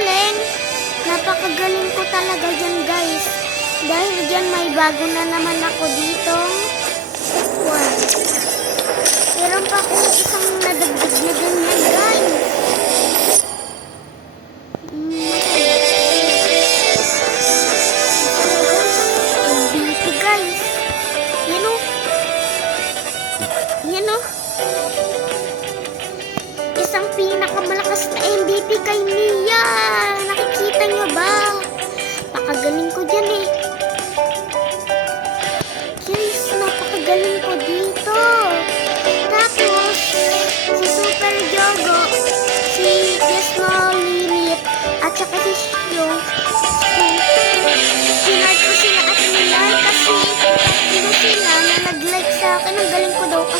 galing. Napakagaling ko talaga dyan, guys. Dahil dyan may bago na naman ako ditong one. Meron pa akong isang nadagdag na ganyan, guys. MVP, guys. Yan o. Yan o. Isang pinakamalakas na MVP kay Nia. Nakikita nyo ba? Napakagaling ko dyan eh. Guys, napakagaling ko dito. Tapos, si Super Jogo, si Kesmo Lilith, at saka si Shio. Sinart ko sila at nilike kasi tatlo sila na nag-like sa akin. Ang galing ko daw kasi.